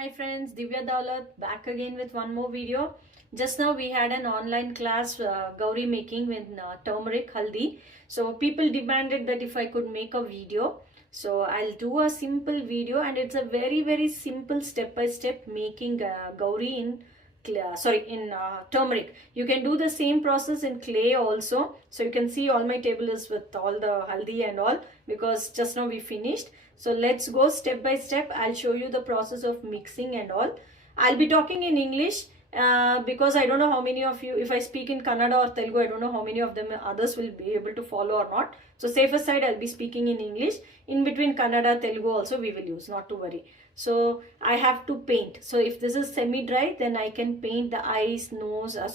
Hi friends, Divya Daulat back again with one more video. Just now we had an online class Gowri making with turmeric haldi. So people demanded that if I could make a video. So I'll do a simple video, and it's a very simple step by step making Gowri in turmeric. You can do the same process in clay also. So you can see all my table is with all the haldi and all, because just now we finished. So let's go step by step. I'll show you the process of mixing and all. I'll be talking in English because I don't know how many of you, if I speak in Kannada or Telugu, I don't know how many of them others will be able to follow or not. So safer side, I'll be speaking in English. In between Kannada, Telugu also we will use, not to worry. So I have to paint. So if this is semi-dry, then I can paint the eyes,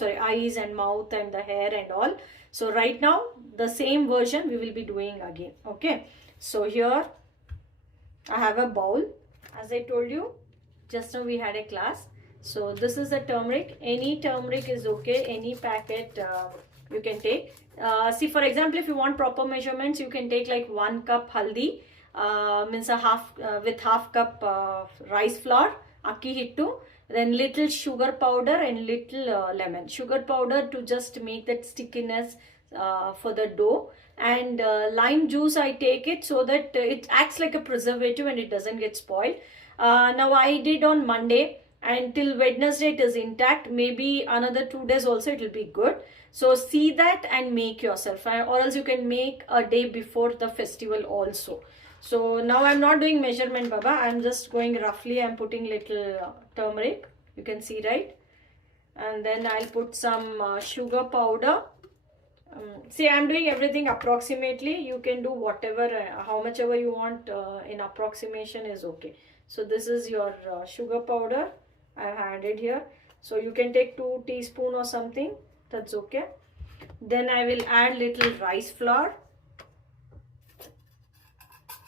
eyes and mouth and the hair and all. So right now, the same version we will be doing again. Okay. So here I have a bowl. As I told you, just now we had a class. So this is the turmeric. Any turmeric is okay. Any packet you can take. See, for example, if you want proper measurements, you can take like 1 cup haldi, means a half with half cup rice flour, akki hittu, then little sugar powder and little lemon. Sugar powder to just make that stickiness for the dough, and lime juice I take it so that it acts like a preservative and it doesn't get spoiled. Now I did on Monday, and till Wednesday it is intact. Maybe another 2 days also it will be good. So see that and make yourself, or else you can make a day before the festival also. So now I'm not doing measurement, Baba. I'm just going roughly. I'm putting little turmeric. You can see, right? And then I'll put some sugar powder. See, I'm doing everything approximately. You can do whatever, how much ever you want in approximation is okay. So this is your sugar powder I've added here. So you can take 2 teaspoons or something. That's okay. Then I will add little rice flour.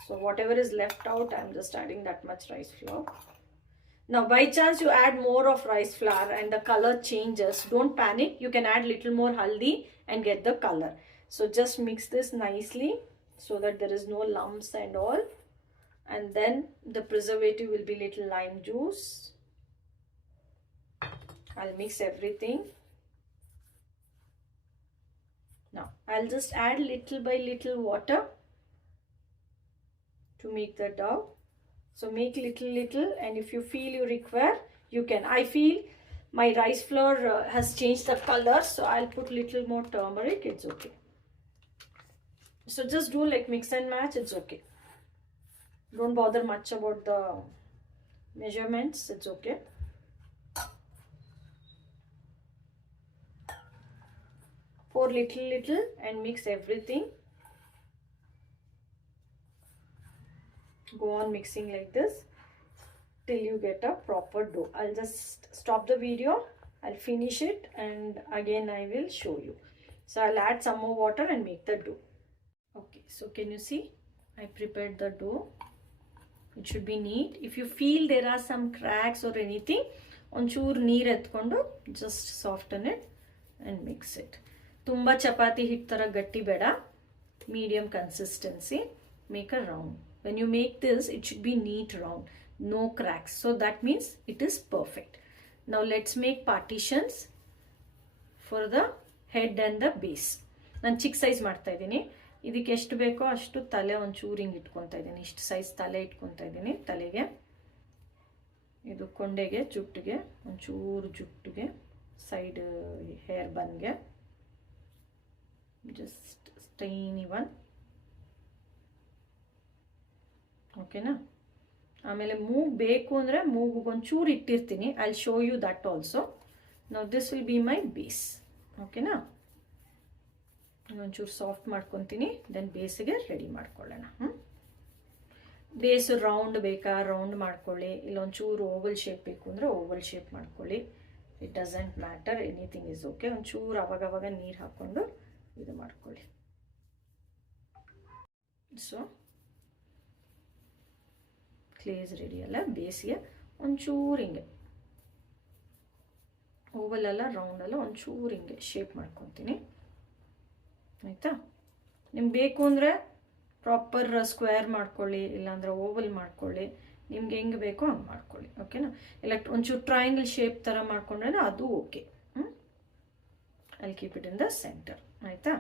So whatever is left out, I'm just adding that much rice flour. Now, by chance you add more of rice flour and the color changes, don't panic. You can add little more haldi and get the color. So just mix this nicely so that there is no lumps and all. And then the preservative will be little lime juice. I'll mix everything. Now, I'll just add little by little water to make the dough. So make little, and if you feel you require, you can. I feel my rice flour has changed the color, so I'll put little more turmeric. It's okay. So just do like mix and match. It's okay. Don't bother much about the measurements. It's okay. Pour little and mix everything. Go on mixing like this till you get a proper dough. I'll just stop the video. I'll finish it and again I will show you. So I'll add some more water and make the dough. Okay, so can you see? I prepared the dough. It should be neat. If you feel there are some cracks or anything, onchur neer etkondo just soften it and mix it. Tumba chapati hit tara gatti beda, medium consistency. Make a round. When you make this, it should be neat round, no cracks. So that means it is perfect. Now let's make partitions for the head and the base. Nan chick size ಮಾಡ್ತಾ ಇದೀನಿ. ಇದಕ್ಕೆ ಎಷ್ಟು ಬೇಕೋ ಅಷ್ಟು ತಲೆ ಒಂಚೂರು ಹಿಂಗೆ ಇಟ್ಕೊಂತಾ ಇದೀನಿ. ಇಷ್ಟು ಸೈಜ್ ತಲೆ ಇಟ್ಕೊಂತಾ ಇದೀನಿ. ತಲೆಗೆ ಇದು ಕೊಂಡೆಗೆ ಜುಟ್ಟಿಗೆ ಒಂಚೂರು ಜುಟ್ಟಿಗೆ ಸೈಡ್ ಹೇರ್ ಬನ್ಗೆ just tiny one. ಓಕೆನಾ. ಆಮೇಲೆ ಮೂಗು ಬೇಕು ಅಂದರೆ ಮೂಗು ಒಂಚೂರು ಇಟ್ಟಿರ್ತೀನಿ. I will show you that also. ನಾವು this will be my base. ಓಕೆನಾ. ಒಂಚೂರು ಸಾಫ್ಟ್ ಮಾಡ್ಕೊತೀನಿ. ದೆನ್ ಬೇಸಿಗೆ ರೆಡಿ ಮಾಡ್ಕೊಳ್ಳೋಣ. ಬೇಸು ರೌಂಡ್ ಬೇಕಾ ರೌಂಡ್ ಮಾಡ್ಕೊಳ್ಳಿ, ಇಲ್ಲೊಂಚೂರು ಓವಲ್ ಶೇಪ್ ಬೇಕು ಅಂದರೆ ಓವಲ್ ಶೇಪ್ ಮಾಡ್ಕೊಳ್ಳಿ. It doesn't matter, anything is okay. ಒಂಚೂರು ಅವಾಗವಾಗ ನೀರು ಹಾಕ್ಕೊಂಡು ಇದು ಮಾಡ್ಕೊಳ್ಳಿ. ಸೊ ಕ್ಲೇಸ್ ರೆಡಿ ಅಲ್ಲ. ಬೇಸಿಗೆ ಒಂಚೂರು ಹಿಂಗೆ ಓವಲ್ ಅಲ್ಲ ರೌಂಡ್ ಅಲ್ಲ, ಒಂಚೂರು ಹಿಂಗೆ ಶೇಪ್ ಮಾಡ್ಕೊತೀನಿ. ಆಯಿತಾ. ನಿಮ್ಗೆ ಬೇಕು ಅಂದರೆ ಪ್ರಾಪರ್ ಸ್ಕ್ವೇರ್ ಮಾಡ್ಕೊಳ್ಳಿ, ಇಲ್ಲಾಂದರೆ ಓವಲ್ ಮಾಡ್ಕೊಳ್ಳಿ. ನಿಮ್ಗೆ ಹೆಂಗೆ ಬೇಕೋ ಹಂಗೆ ಮಾಡ್ಕೊಳ್ಳಿ. ಓಕೆನಾ? ಇಲ್ಲ ಒಂಚೂರು ಟ್ರಯಾಂಗಲ್ ಶೇಪ್ ಥರ ಮಾಡ್ಕೊಂಡ್ರೆ ಅದು ಓಕೆ. ಅಲ್ಲಿ keep it in the centre. ಆಯಿತಾ?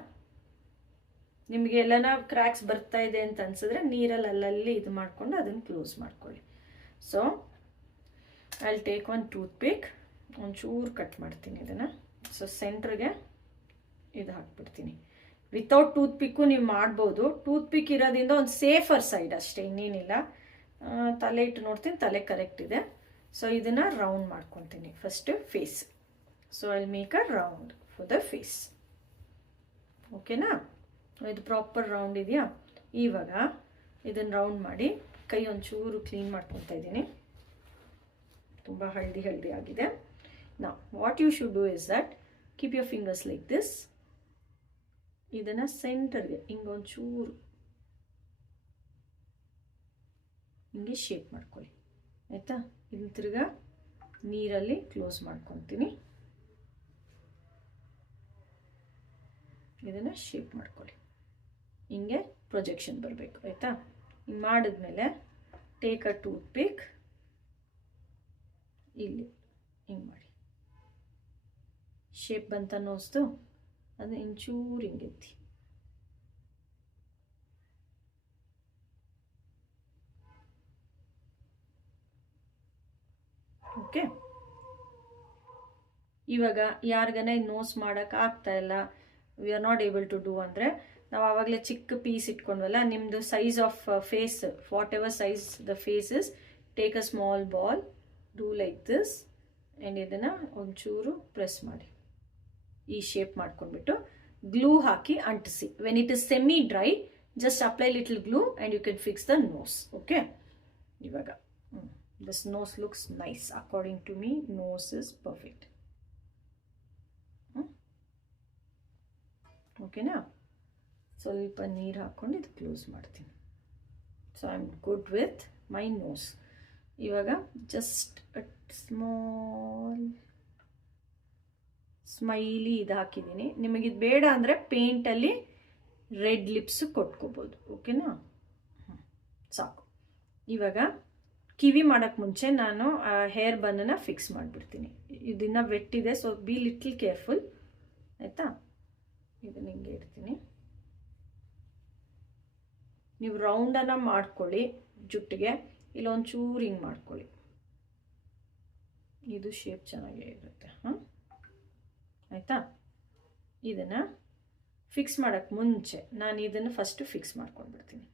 ನಿಮಗೆ ಎಲ್ಲನ ಕ್ರ್ಯಾಕ್ಸ್ ಬರ್ತಾ ಇದೆ ಅಂತ ಅನ್ಸಿದ್ರೆ ನೀರಲ್ಲಿ ಅಲ್ಲಲ್ಲಿ ಇದು ಮಾಡಿಕೊಂಡು ಅದನ್ನು ಕ್ಲೋಸ್ ಮಾಡ್ಕೊಳ್ಳಿ. So I will take one tooth ಪಿಕ್, ಒಂಚೂರು ಕಟ್ ಮಾಡ್ತೀನಿ ಇದನ್ನು. ಸೊ ಸೆಂಟ್ರಿಗೆ ಇದು ಹಾಕ್ಬಿಡ್ತೀನಿ. ವಿತೌಟ್ ಟೂತ್ ಪಿಕ್ಕು ನೀವು ಮಾಡ್ಬೋದು. ಟೂತ್ ಪಿಕ್ ಇರೋದ್ರಿಂದ ಒಂದು ಸೇಫರ್ ಸೈಡ್ ಅಷ್ಟೇ, ಇನ್ನೇನಿಲ್ಲ. ತಲೆ ಇಟ್ಟು ನೋಡ್ತೀನಿ, ತಲೆ ಕರೆಕ್ಟ್ ಇದೆ. ಸೊ ಇದನ್ನು ರೌಂಡ್ ಮಾಡ್ಕೊತೀನಿ first face. So I will make a round for the face. ಓಕೆನಾ? ಇದು ಪ್ರಾಪರ್ ರೌಂಡ್ ಇದೆಯಾ? ಇವಾಗ ಇದನ್ನು ರೌಂಡ್ ಮಾಡಿ ಕೈ ಒಂಚೂರು ಕ್ಲೀನ್ ಮಾಡ್ಕೊತಾ ಇದ್ದೀನಿ. ತುಂಬ ಹಳದಿ ಆಗಿದೆ. ನಾ what you should do is that keep your fingers like this. ಇದನ್ನು ಸೆಂಟರ್ಗೆ ಹಿಂಗೊಂಚೂರು ಹಿಂಗೆ ಶೇಪ್ ಮಾಡ್ಕೊಳ್ಳಿ. ಆಯಿತಾ? ಇದನ್ನ ತಿರ್ಗಾ ನೀರಲ್ಲಿ ಕ್ಲೋಸ್ ಮಾಡ್ಕೊತೀನಿ. ಇದನ್ನು ಶೇಪ್ ಮಾಡ್ಕೊಳ್ಳಿ. ಹಿಂಗೆ ಪ್ರೊಜೆಕ್ಷನ್ ಬರಬೇಕು. ಆಯಿತಾ? ಹಿಂಗೆ ಮಾಡಿದ್ಮೇಲೆ ಟೇಕ್ ಅ ಟೂತ್ ಪಿಕ್, ಇಲ್ಲಿ ಹಿಂಗೆ ಮಾಡಿ ಶೇಪ್ ಬಂತ ಅನ್ನೋಸ್ತು ಅದನ್ನ ಇಂಚೂರು ಹಿಂಗೆತ್ತಿ. ಓಕೆ? ಇವಾಗ ಯಾರಿಗಾನ ನೋಸ್ ಮಾಡೋಕೆ ಆಗ್ತಾ ಇಲ್ಲ, we are not able to do ಅಂದರೆ ನಾವು ಆವಾಗಲೇ ಚಿಕ್ಕ ಪೀಸ್ ಇಟ್ಕೊಂಡ್ವಲ್ಲ, ನಿಮ್ಮದು size of face, whatever size the face is, take a small ball, do like this and ಇದನ್ನು ಒಂಚೂರು ಪ್ರೆಸ್ ಮಾಡಿ ಈ ಶೇಪ್ ಮಾಡ್ಕೊಂಡ್ಬಿಟ್ಟು ಗ್ಲೂ ಹಾಕಿ ಅಂಟಿಸಿ. When it is semi dry just apply little glue and you can fix the nose. Okay? ಇವಾಗ this nose looks nice. According to me nose is perfect. ಓಕೆನಾ? ಸ್ವಲ್ಪ ನೀರು ಹಾಕ್ಕೊಂಡು ಇದು ಕ್ಲೋಸ್ ಮಾಡ್ತೀನಿ. So I am good with my nose. ಇವಾಗ just small smiley ಇದು ಹಾಕಿದ್ದೀನಿ. ನಿಮಗಿದು ಬೇಡ ಅಂದರೆ ಪೇಂಟಲ್ಲಿ ರೆಡ್ ಲಿಪ್ಸ್ ಕೊಟ್ಕೋಬೋದು. ಓಕೆನಾ? ಸಾಕು. ಇವಾಗ ಕಿವಿ ಮಾಡೋಕ್ಕೆ ಮುಂಚೆ ನಾನು ಹೇರ್ ಬನ್ನನ್ನು ಫಿಕ್ಸ್ ಮಾಡಿಬಿಡ್ತೀನಿ. ಇದನ್ನು ವೆಟ್ಟಿದೆ, ಸೊ ಬಿ ಲಿಟ್ಲ್ ಕೇರ್ಫುಲ್. ಆಯಿತಾ? ಇದನ್ನು ಹಿಂಗೆ ಇಡ್ತೀನಿ. ನೀವು ರೌಂಡನ್ನು ಮಾಡ್ಕೊಳ್ಳಿ ಜುಟ್ಟಿಗೆ, ಇಲ್ಲೊಂಚೂರು ಹಿಂಗೆ ಮಾಡ್ಕೊಳ್ಳಿ. ಇದು ಶೇಪ್ ಚೆನ್ನಾಗೇ ಇರುತ್ತೆ. ಆಯಿತಾ? ಇದನ್ನು ಫಿಕ್ಸ್ ಮಾಡೋಕ್ಕೆ ಮುಂಚೆ ನಾನು ಇದನ್ನು ಫಸ್ಟು ಫಿಕ್ಸ್ ಮಾಡ್ಕೊಂಡ್ಬಿಡ್ತೀನಿ.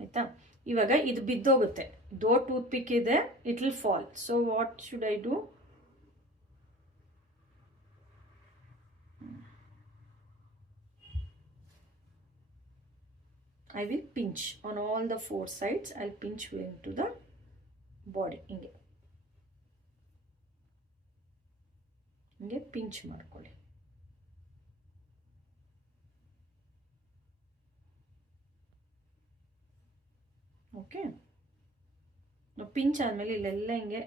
ಆಯಿತಾ? ಇವಾಗ ಇದು ಬಿದ್ದೋಗುತ್ತೆ. ದೋ ಟೂತ್ ಪಿಕ್ ಇದೆ, it will fall. So what should I do? I will pinch on all the four sides. I'll pinch into the body. ಹಿಂಗೆ ಪಿಂಚ್ ಮಾಡ್ಕೊಳ್ಳಿ. ಓಕೆ? ಪಿಂಚ್ ಆದಮೇಲೆ ಇಲ್ಲೆಲ್ಲ ಹಿಂಗೆ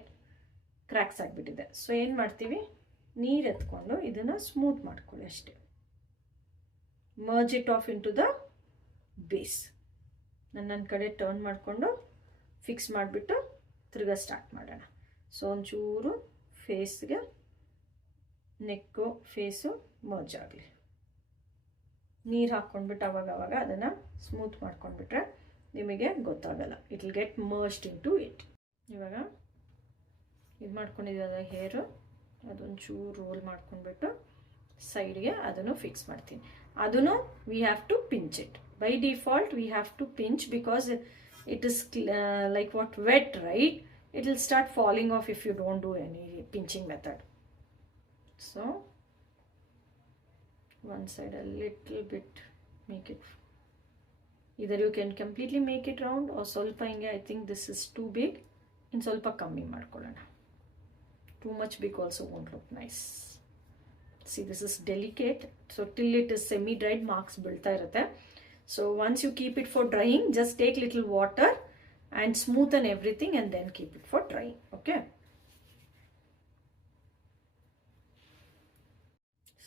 ಕ್ರ್ಯಾಕ್ಸ್ ಆಗಿಬಿಟ್ಟಿದೆ. ಸೊ ಏನು ಮಾಡ್ತೀವಿ, ನೀರು ಎತ್ಕೊಂಡು ಇದನ್ನು ಸ್ಮೂತ್ ಮಾಡ್ಕೊಳ್ಳಿ ಅಷ್ಟೇ. Merge it off into the base. ನನ್ನ ಕಡೆ ಟರ್ನ್ ಮಾಡಿಕೊಂಡು ಫಿಕ್ಸ್ ಮಾಡಿಬಿಟ್ಟು ತಿರ್ಗಾ ಸ್ಟಾರ್ಟ್ ಮಾಡೋಣ. ಸೊ ಒಂಚೂರು ಫೇಸ್ಗೆ, ನೆಕ್ಕು ಫೇಸು ಮರ್ಜ್ ಆಗಲಿ. ನೀರು ಹಾಕ್ಕೊಂಡ್ಬಿಟ್ಟು ಅವಾಗ ಅದನ್ನು ಸ್ಮೂತ್ ಮಾಡ್ಕೊಂಡ್ಬಿಟ್ರೆ ನಿಮಗೆ ಗೊತ್ತಾಗಲ್ಲ. It will get merged into it. ಇವಾಗ ಇದು ಮಾಡ್ಕೊಂಡಿದ್ದ ಹೇರು ಅದೊಂಚೂರು ರೋಲ್ ಮಾಡ್ಕೊಂಡ್ಬಿಟ್ಟು ಸೈಡ್ಗೆ ಅದನ್ನು ಫಿಕ್ಸ್ ಮಾಡ್ತೀನಿ. ಅದನ್ನು we have to pinch it. By default we have to pinch because it is like what, wet, right? It will start falling off if you don't do any pinching method. So one side a little bit, make it, either you can completely make it round or ಸ್ವಲ್ಪ ಹಿಂಗೆ. I think this is too big, in ಸ್ವಲ್ಪ ಕಮ್ಮಿ ಮಾಡ್ಕೊಳ್ಳೋಣ. Too much big also won't look nice. See, this is delicate, so till it is semi dried marks ಬೀಳ್ತಾ ಇರುತ್ತೆ. So once you keep it for drying, just take little water and smoothen everything and then keep it for drying. Okay?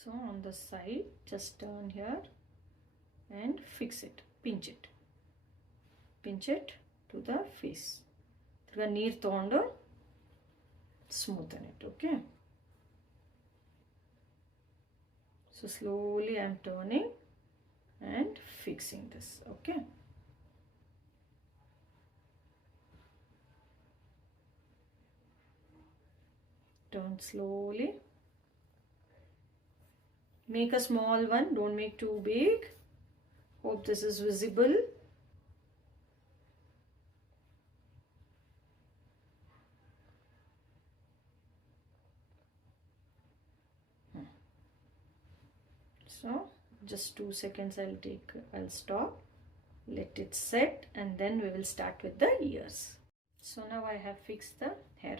So on the side, just turn here and fix it, pinch it. pinch it to the face. Tiruga neer togondu smoothen it. Okay, so slowly I am turning and fixing this. Okay, turn slowly. Make a small one, don't make too big. Hope this is visible. So just 2 seconds I'll stop, let it set, and then we will start with the ears. So now I have fixed the hair.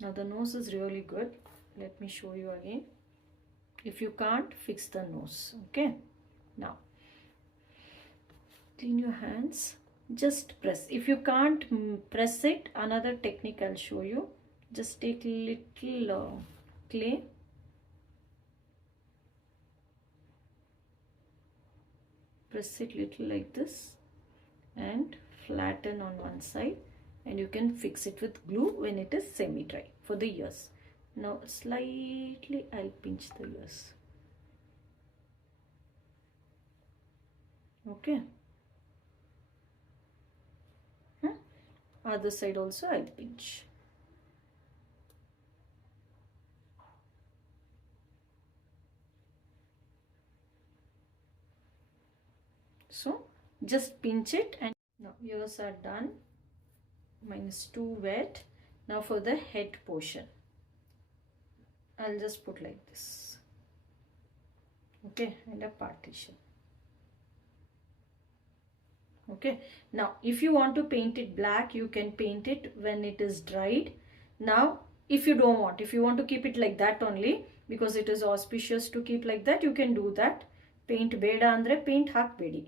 Now the nose is really good. Let me show you again. If you can't, fix the nose. Okay, now clean your hands, just press. If you can't press it, another technique I'll show you. Just take little clay, press it little like this and flatten on one side, and you can fix it with glue when it is semi-dry for the ears. Now slightly I'll pinch the ears. Okay, other side also I'll pinch. So just pinch it, and now ears are done. Mine is too wet. Now for the head portion, I'll just put like this. Okay, and a partition. Okay, now if you want to paint it black, you can paint it when it is dried. Now if you don't want, if you want to keep it like that only, because it is auspicious to keep like that, you can do that. Paint beda andre paint hakbedi.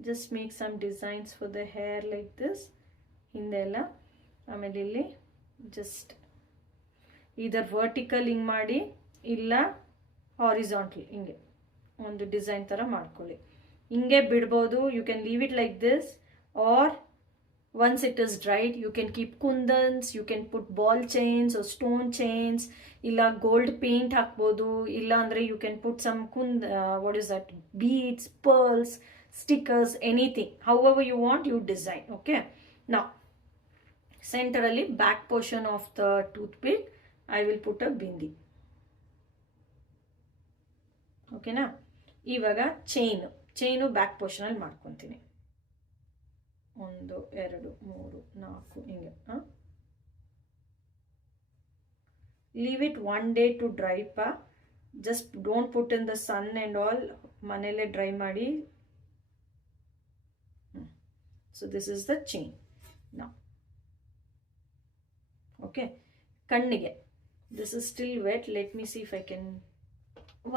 Just make some designs for the hair like this. Hindella amele illi just either vertical ಹಿಂಗೆ ಮಾಡಿ ಇಲ್ಲ horizontal ಹಿಂಗೆ ಒಂದು design ತರ ಮಾಡ್ಕೊಳ್ಳಿ. ಹಿಂಗೆ ಬಿಡಬಹುದು. You can leave it like this, or once it is dried, you can keep kundans, you can put ball chains or stone chains, illa gold paint hakbodu, illa andre you can put some what is that, beads, pearls, stickers, anything, however you want, you design. Okay, now centrally back portion of the toothpick I will put a bindi. Okay na, ivaga chain back portion ಅಲ್ಲಿ ಮಾಡ್ಕೊಂತೀನಿ. 1 2 3 4 ಹಿಂಗೆ. Leave it 1 day to dry pa. Just don't put in the sun and all. ಮನೆಯಲ್ಲೇ dry ಮಾಡಿ. So this is the chain. Now okay, ಕಣ್ಣಿಗೆ this is still wet. Let me see if I can.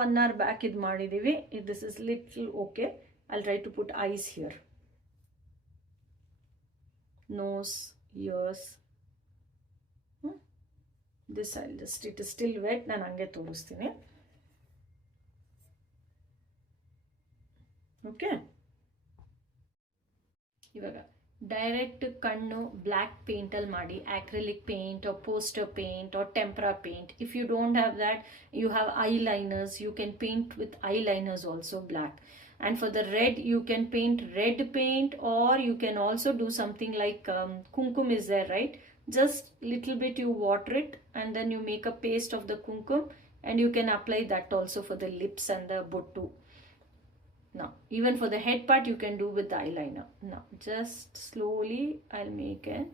1 hour back ಇದು ಮಾಡಿದೀವಿ. This is little okay. I'll try to put eyes here, nose, ears. This I'll just, it is still wet. ನಾನು ಹಂಗೆ ತೋರಿಸ್ತೀನಿ. Okay, ಇವಾಗ direct ಕಣ್ಣು black paint ಅಲ್ಲಿ ಮಾಡಿ, acrylic paint or poster paint or tempera paint. If you don't have that, you have eyeliners, you can paint with eyeliners also black. And for the red, you can paint red paint, or you can also do something like kumkum is there, right? Just little bit you water it, and then you make a paste of the kumkum, and you can apply that also for the lips and the bottu. Now even for the head part you can do with the eyeliner. Now just slowly I'll make an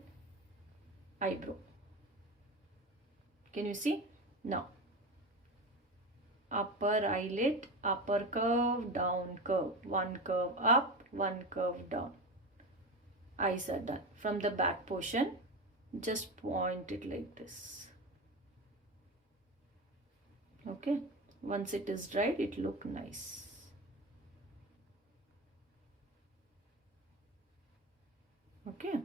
eyebrow. Can you see? Now upper eyelid, upper curve, down curve, one curve up, one curve down. Eyes are done. From the back portion, just point it like this. Okay, once it is dried, it look nice. Okay,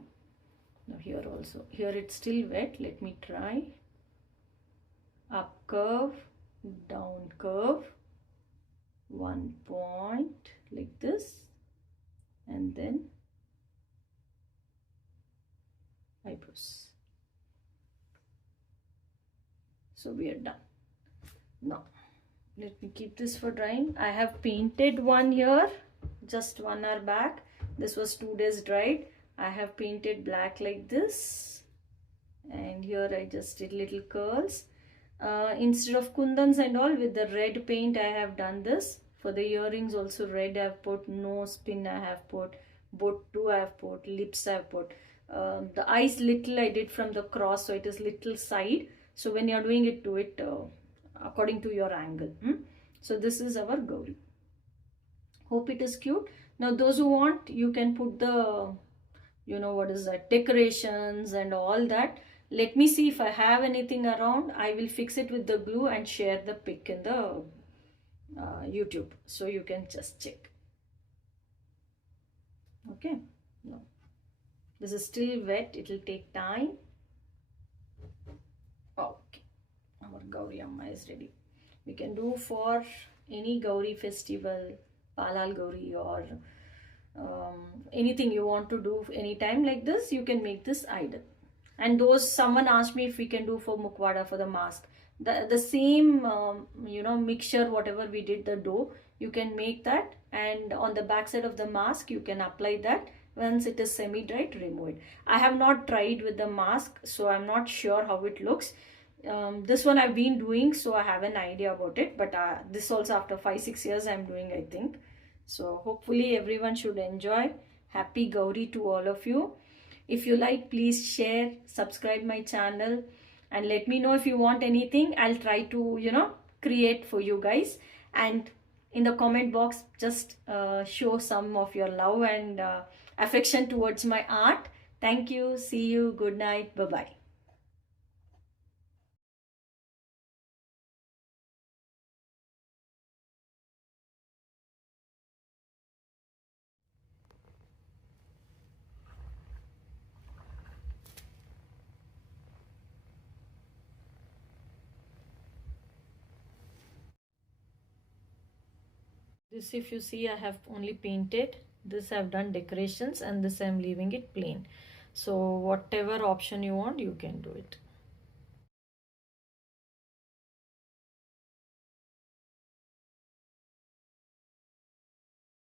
now here also, here it's still wet. Let me try. Up curve, down curve, one point like this, and then eyebrows. So we are done. Now let me keep this for drying. I have painted one here just 1 hour back. This was 2 days dried. I have painted black like this, and here I just did little curls. Instead of kundans and all, with the red paint I have done this. For the earrings also red I have put, nose pin I have put, bottu I have put, lips I have put. The eyes little I did from the cross, so it is little side. So when you are doing it, do it according to your angle. So this is our Gowri. Hope it is cute. Now those who want, you can put the, you know, what is that, decorations and all that. Let me see if I have anything around. I will fix it with the glue and share the pic in the YouTube, so you can just check. Okay, no, this is still wet, it will take time. Okay, our Gauri Amma is ready. We can do for any Gauri festival, Palal Gauri, or anything you want to do anytime like this, you can make this idol. And those, someone asked me if we can do for Mukwada, for the mask. The same you know, mixture, whatever we did, the dough, you can make that, and on the back side of the mask you can apply that. Once it is semi-dried, remove it. I have not tried with the mask, so I'm not sure how it looks. This one I've been doing, so I have an idea about it, but this also after 5-6 years I'm doing, I think. So hopefully everyone should enjoy. Happy Gauri to all of you. If you like, please share, subscribe my channel, and let me know if you want anything. I'll try to, you know, create for you guys. And in the comment box, just show some of your love and affection towards my art. Thank you. See you. Good night. Bye-bye. This, if you see, I have only painted. This I have done decorations, and this I am leaving it plain. So whatever option you want, you can do it.